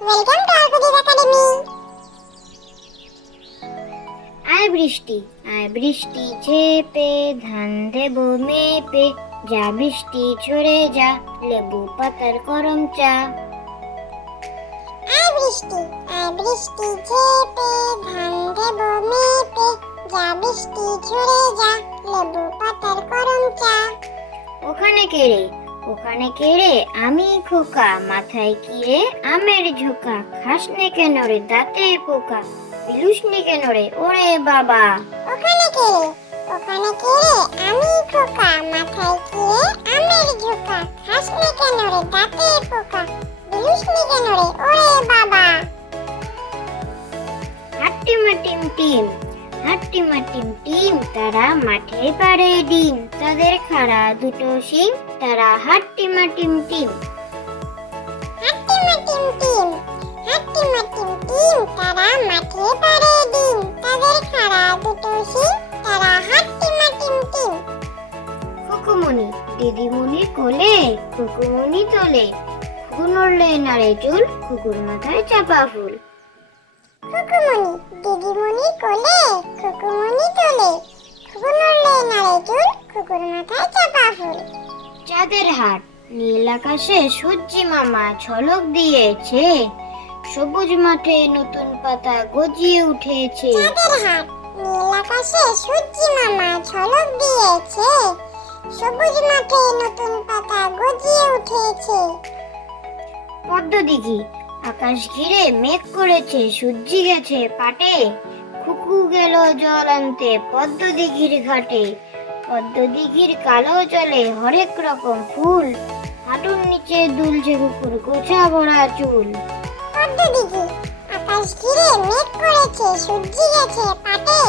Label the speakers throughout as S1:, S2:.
S1: Welcome to আরকুদিস academy
S2: আয় বৃষ্টি আয় বৃষ্টি ঝেপে ধান দেব মেপে যা বৃষ্টি ঝরে যা লেবু পাতার গরম চা।
S1: আয় বৃষ্টি আয় বৃষ্টি ঝেপে ধান দেব মেপে যা বৃষ্টি ঝরে যা লেবু পাতার গরম চা।
S2: ওখানে কেড়ে ওখানে কেড়ে আমি খোকা মাথায় কিরে আমের ঝোকা। খাস নে কেন রে দাঁতে পোকা? পিলুস নে কেন রে? ওরে বাবা।
S1: ওখানে কে ওখানে কে আমি খোকা মাথায় কে আমের ঝোকা। খাস নে কেন রে দাঁতে পোকা? দিলুস নে কেন রে? ওরে বাবা।
S2: হাট্টিমা টিম টিম। হাট্টিমা টিম টিম তারা মাঠে পারে ডিম। তাদের খাড়া দুটো শিং তারা হাট্টিমা টিম টিম
S1: টিম টিম তারা মাঠে পারে ডিম। তাদের খাড়া দুটো শিং তারা হাট্টি মাটিম টিম
S2: খুকুমনি দিদিমণি কোলে খুকুমনি তোলে। খুকু নড়লে নাড়ে চুল খুকুর মাথায় চাপা ফুল।
S1: খুকুমনি দিদিমণি কোলে খুকুমনি তোলে। খুকু নড়লে নাড়ে চুল খুকুর মাথায় চাপা ফুল।
S2: চাঁদের হাট নীল আকাশে সূর্যি মামা ঝলক দিয়েছে সবুজ মাঠে নতুন পাতা গজিয়ে উঠেছে।
S1: চাঁদের হাট নীল আকাশে সূর্যি মামা ঝলক দিয়েছে সবুজ মাঠে নতুন পাতা গজিয়ে উঠেছে।
S2: পদ্ম দিঘি আকাশ ঘিরে মেঘ করেছে, সূর্যি গেছে পাটে। খুকু গেল জল আনতে পদ্ম দিঘির ঘাটে। পদ্ম দিঘির কালো জলে হরেক রকম ফুল। হাঁটুর নিচে দুলছে কুকুর, গোছা ভরা চুল।
S1: পদ্ম দিঘি আকাশ ঘিরে মেঘ করেছে, সূর্যি গেছে পাটে।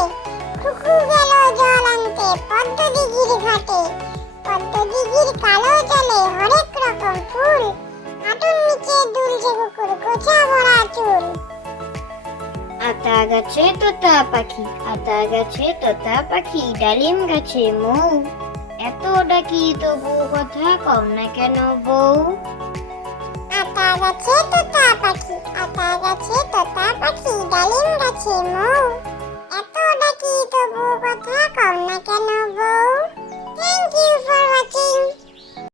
S1: খুকু গেল জল আনতে পদ্ম দিঘির ঘাটে। পদ্ম দিঘির কালো
S2: আতা গাছে তোতা পাখি আতা গাছে তোতা পাখি, ডালিম গাছে মৌ। এত ডাকি তবু কথা কম না কেন বউ
S1: আতা গাছে তোতা পাখি আতা গাছে তোতা পাখি, ডালিম গাছে মৌ।